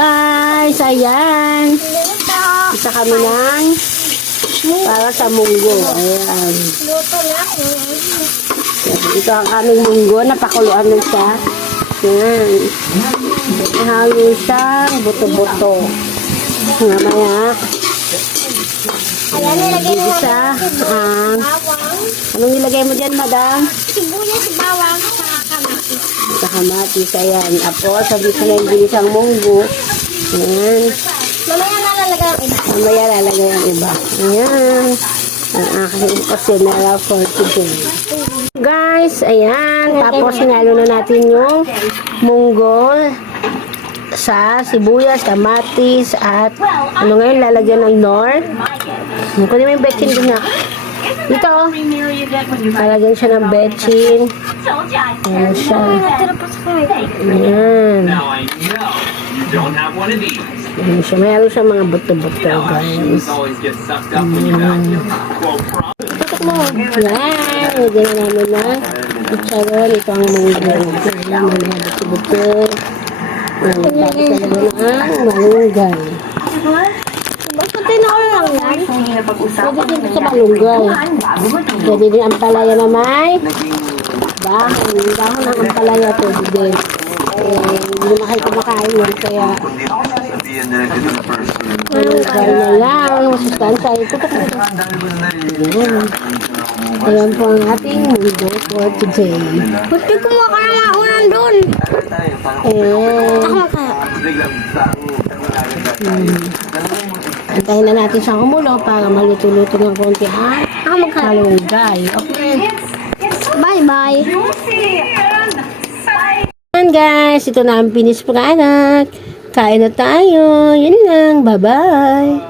Guys, ayan. Isa kami ng para sa munggo. Ayan. Ito ang aming munggo. Napakuluan na siya. Ayan. Halo siyang buto-buto. Mamaya. Ayan, nilagay mo Isa. bawang. Anong nilagay mo dyan, madam? Sibuyas, bawang, saka kamatis. Sa kamatis. Ayan. Apo, sabi ko na yung ginisang munggo. Ayan. Mamaya nalalagay ang iba. Mamaya lalagay ang iba. Ayan. Ang aking kusinera for today. Guys, ayan. Tapos sinalo na natin yung munggo sa sibuyas, kamatis, at ano ngayon, lalagyan ng nor. Kunin mo yung betchin din nga. Dito, oh. Lalagyan siya ng betchin. Ayan siya. Natira pa sa kamay. Ayan. Now I know you don't have one of these. Ayan siya. Mayroon siya mga buto-buto, Now our guys. shoes always get sucked up when you vacuum. Quote from Tutok mo. Yan. Lagyan na namin na chicharon. Ito ang munggo. Ayan. Mamaya buto-buto. Tapos na ang malunggay. Basta tinawala lang yan. Pwede din sa malunggay. Pwede din ang palaya na may dahon. Dahon ng ampalaya pwede din. Hindi na kayo kumakain yun. Kaya malunggay na lang. Masustansya. Tutok mo. Ayan. Ayan po ang ating munggo for today. Buti kumuha ka na maunan doon. Ayan. Ako kaya. Antayin na natin siyang umulo para maluto-luto ng konti ang Ako magkaya. malunggay. Okay. Bye-bye. Ayan guys, ito na ang finish product. Kain na tayo. Yun lang. Bye-bye.